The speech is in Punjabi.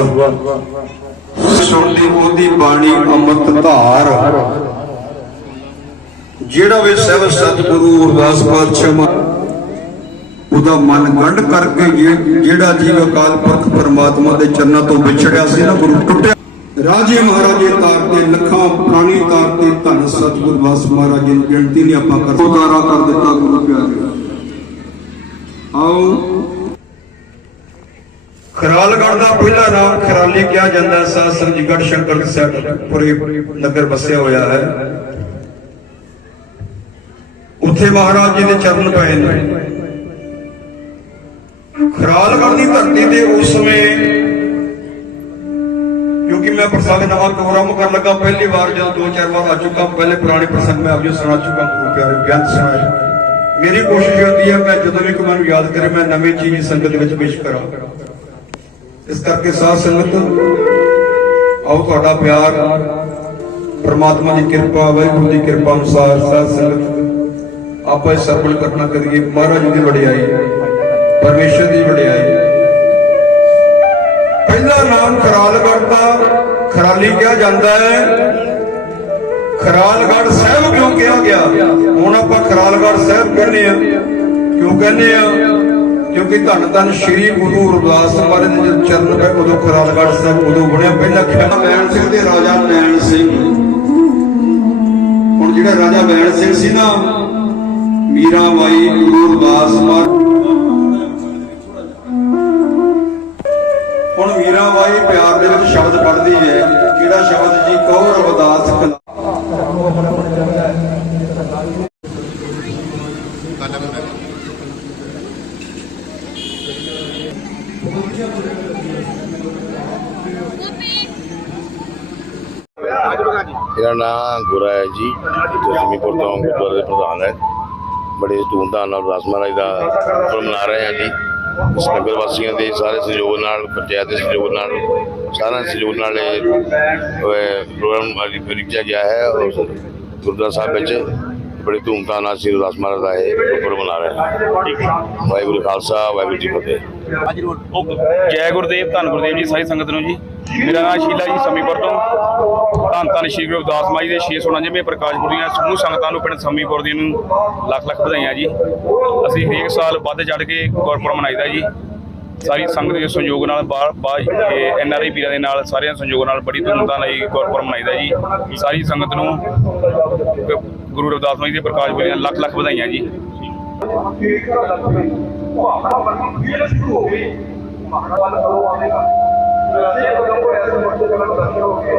ਵਾਹ ਸੁਣਦੀ ਉਹਦੀ ਬਾਣੀ ਅੰਮ੍ਰਿਤ ਧਾਰ। ਜਿਹੜਾ ਵੀ ਸਹਿਬ ਸਤਿਗੁਰੂ ਅਰਦਾਸ ਪਾਤਸ਼ਾਹ ਉਹਦਾ ਮਨ ਗੰਢ ਕਰਕੇ ਜਿਹੜਾ ਜੀਵ ਅਕਾਲ ਪੁਰਖ ਪਰਮਾਤਮਾ ਦੇ ਚਰਨਾਂ ਤੋਂ ਵਿਛੜਿਆ ਸੀ ਨਾ, ਗੁਰੂ ਟੁੱਟਿਆ। ਰਾਜੇ ਮਹਾਰਾਜੇ ਤਾਰ ਤੇ, ਲੱਖਾਂ ਪ੍ਰਾਣੀ ਤਾਰ ਤੇ ਧੰਨ ਸਤਿਗੁਰ ਵਾਸ ਮਹਾਰਾਜ ਜੀ ਨੂੰ ਗਿਣਤੀ ਨਹੀਂ ਆਪਾਂ ਕਰ ਉਤਾਰਾ ਕਰ ਦਿੱਤਾ ਗੁਰੂ ਪਿਆਰੇ। ਆਓ। ਖਰਾਲਗੜ੍ਹ ਦਾ ਪਹਿਲਾ ਨਾਮ ਖਰਾਲੀ ਕਿਹਾ ਜਾਂਦਾ ਹੈ, ਸਾਧ ਸ਼ੰਕਰ ਸਾਹਿਬ ਨਗਰ ਵਸਿਆ ਹੋਇਆ ਹੈ। ਉੱਥੇ ਮਹਾਰਾਜ ਜੀ ਦੇ ਚਰਨ ਪਏ ਨੇ। ਖਰਾਲਗੜ੍ਹ ਦੀ ਧਰਤੀ ਤੇ ਉਸ ਸਮੇਂ ਕਿਉਂਕਿ ਮੈਂ ਪ੍ਰਸੰਗ ਨਵਾਂ ਪ੍ਰੋਗਰਾਮ ਕਰਨ ਲੱਗਾ, ਪਹਿਲੀ ਵਾਰ ਜਦੋਂ ਦੋ ਚਾਰ ਵਾਰ ਆ ਚੁੱਕਾ, ਪਹਿਲੇ ਪੁਰਾਣੇ ਪ੍ਰਸੰਗ ਮੈਂ ਆਪ ਜੀ ਸੁਣਾ ਚੁੱਕਾ, ਗੁਰੂ ਪਿਆਰੇ ਬੇਅੰਤ ਸੁਣਾਏ ਮੇਰੀ ਕੋਸ਼ਿਸ਼ ਹੁੰਦੀ ਹੈ, ਮੈਂ ਜਦੋਂ ਵੀ ਕੋਈ ਮੈਨੂੰ ਯਾਦ ਕਰੇ, ਮੈਂ ਨਵੀਂ ਚੀਜ਼ ਸੰਗਤ ਵਿੱਚ ਪੇਸ਼ ਕਰਾਂ। ਇਸ ਕਰਕੇ ਸਾਧ ਸੰਗਤ, ਆਓ ਤੁਹਾਡਾ ਪਿਆਰ, ਪਰਮਾਤਮਾ ਦੀ ਕਿਰਪਾ, ਵਾਹਿਗੁਰੂ ਦੀ ਕਿਰਪਾ ਅਨੁਸਾਰ ਸਾਧ ਸੰਗਤ, ਆਪਾਂ ਇਹ ਸਰਬਲ ਕਰਨਾ ਕਰੀਏ। ਮਹਾਰਾਜ ਦੀ ਵਡਿਆਈ, ਪਰਮੇਸ਼ਰ ਦੀ ਵਡਿਆਈ। ਪਹਿਲਾ ਨਾਮ ਖਰਾਲਗੜ੍ਹ ਦਾ ਖਰਾਲੀ ਕਿਹਾ ਜਾਂਦਾ ਹੈ। ਖਰਾਲਗੜ੍ਹ ਸਾਹਿਬ ਕਿਉਂ ਕਿਹਾ ਗਿਆ? ਹੁਣ ਆਪਾਂ ਖਰਾਲਗੜ੍ਹ ਸਾਹਿਬ ਕਹਿੰਦੇ ਆ ਕਿਉਂ ਕਹਿੰਦੇ ਆ ਕਿਉਂਕਿ ਧੰਨ ਧੰਨ ਸ੍ਰੀ ਗੁਰੂ ਰਵਿਦਾਸ ਮਹਾਰਾਜ ਦੇ ਜਦੋਂ ਚਰਨ ਪਏ ਉਦੋਂ ਖਰਾਲਗੜ੍ਹ ਸਾਹਿਬ ਉਦੋਂ ਬਣਿਆ ਪਹਿਲਾਂ ਖਿਆਲ ਬੈਣ ਸਿੰਘ ਤੇ ਰਾਜਾ ਨੈਣ ਸਿੰਘ। ਹੁਣ ਜਿਹੜਾ ਰਾਜਾ ਬੈਣ ਸਿੰਘ ਸੀ ਨਾ, ਮੀਰਾ ਬਾਈ ਗੁਰੂ ਰਵਿਦਾਸ ਮਹਾਰਾਜ ਹੁਣ ਮੀਰਾ ਬਾਈ ਪਿਆਰ ਦੇ ਵਿੱਚ ਸ਼ਬਦ ਪੜ੍ਹਦੀ ਹੈ ਕਿਹੜਾ ਸ਼ਬਦ ਜੀ ਕਹੋ ਰਵਿਦਾਸ ਕਲਾ ਮੇਰਾ ਨਾਮ ਗੁਰਾ ਹੈ ਜੀ। ਜਸਮੀਪੁਰ ਤੋਂ ਗੁਰਦੁਆਰੇ ਦੇ ਪ੍ਰਧਾਨ ਹੈ। ਬੜੇ ਧੂਮਧਾਮ ਨਾਲ ਦਾਸ ਮਹਾਰਾਜ ਦਾ ਪੁਰਬ ਮਨਾ ਰਹੇ ਹਾਂ ਜੀ। ਇਸ ਨਗਰ ਵਾਸੀਆਂ ਦੇ ਸਾਰੇ ਸਹਿਯੋਗ ਨਾਲ, ਪੰਚਾਇਤ ਦੇ ਸਹਿਯੋਗ ਨਾਲ ਸਾਰਾ ਸਹਿਯੋਗ ਨਾਲ ਇਹ ਪ੍ਰੋਗਰਾਮ ਲਿਖਿਆ ਗਿਆ ਹੈ ਔਰ ਗੁਰਦੁਆਰਾ ਸਾਹਿਬ ਵਿੱਚ ਬੜੇ ਧੂਮਧਾਮ ਨਾਲ ਸ੍ਰੀ ਦਾਸ ਮਹਾਰਾਜ ਦਾ ਇਹ ਪੁਰਬ ਮਨਾ ਰਹੇ ਹਾਂ। ਵਾਹਿਗੁਰੂ ਖਾਲਸਾ, ਵਾਹਿਗੁਰੂ ਜੀ ਫਤਿਹ। ਜੈ ਗੁਰਦੇਵ, ਧੰਨ ਗੁਰਦੇਵ ਜੀ, ਸਾਰੀ ਸੰਗਤ ਨੂੰ ਜੀ। ਮੇਰਾ ਨਾਮ ਸ਼ੀਲਾ ਜੀ ਸਮੀਪੁਰ ਤੋਂ। ਧੰਨ ਧੰਨ ਸ਼੍ਰੀ ਗੁਰੂ ਰਵਿਦਾਸ ਮਾਈ ਦੇ 616ਵੇਂ ਪ੍ਰਕਾਸ਼ਪੁਰ ਦੀਆਂ ਸਮੂਹ ਸੰਗਤਾਂ ਨੂੰ ਪਿੰਡ ਸਮੀਪੁਰ ਦੀ ਨੂੰ ਲੱਖ ਲੱਖ ਵਧਾਈਆਂ ਜੀ। ਅਸੀਂ ਹਰੇਕ ਸਾਲ ਵੱਧ ਚੜ ਕੇ ਗੁਰਪੁਰਬ ਮਨਾਈਦਾ ਜੀ। ਸਾਰੀ ਸੰਗਤ ਦੇ ਸਹਿਯੋਗ ਨਾਲ ਬਾਹਰ ਐਨ ਆਰ ਆਈ ਪੀਰਾਂ ਦੇ ਨਾਲ ਸਾਰਿਆਂ ਦੇ ਸਹਿਯੋਗ ਨਾਲ ਬੜੀ ਧੂਮਧਾਮ ਨਾਲ ਇਹ ਗੁਰਪੁਰਬ ਮਨਾਈਦਾ ਜੀ। ਸਾਰੀ ਸੰਗਤ ਨੂੰ ਗੁਰੂ ਰਵਿਦਾਸ ਮਾਈ ਦੇ ਪ੍ਰਕਾਸ਼ ਗੁਰਦੀਆਂ ਲੱਖ ਲੱਖ ਵਧਾਈਆਂ ਜੀ। ਭਾਵਨਾ ਬਣਨੀ ਫੀਲ ਸ਼ੁਰੂ ਹੋ ਗਈ ਭਾਵਨਾ ਵੱਲ ਕਰੋ ਆਵੇਗਾ ਜੇ ਬਗੰਬੋ ਐਸੇ ਮਰਦੇ ਜਗਨ ਦਰਸ਼ਨ ਹੋ ਗਏ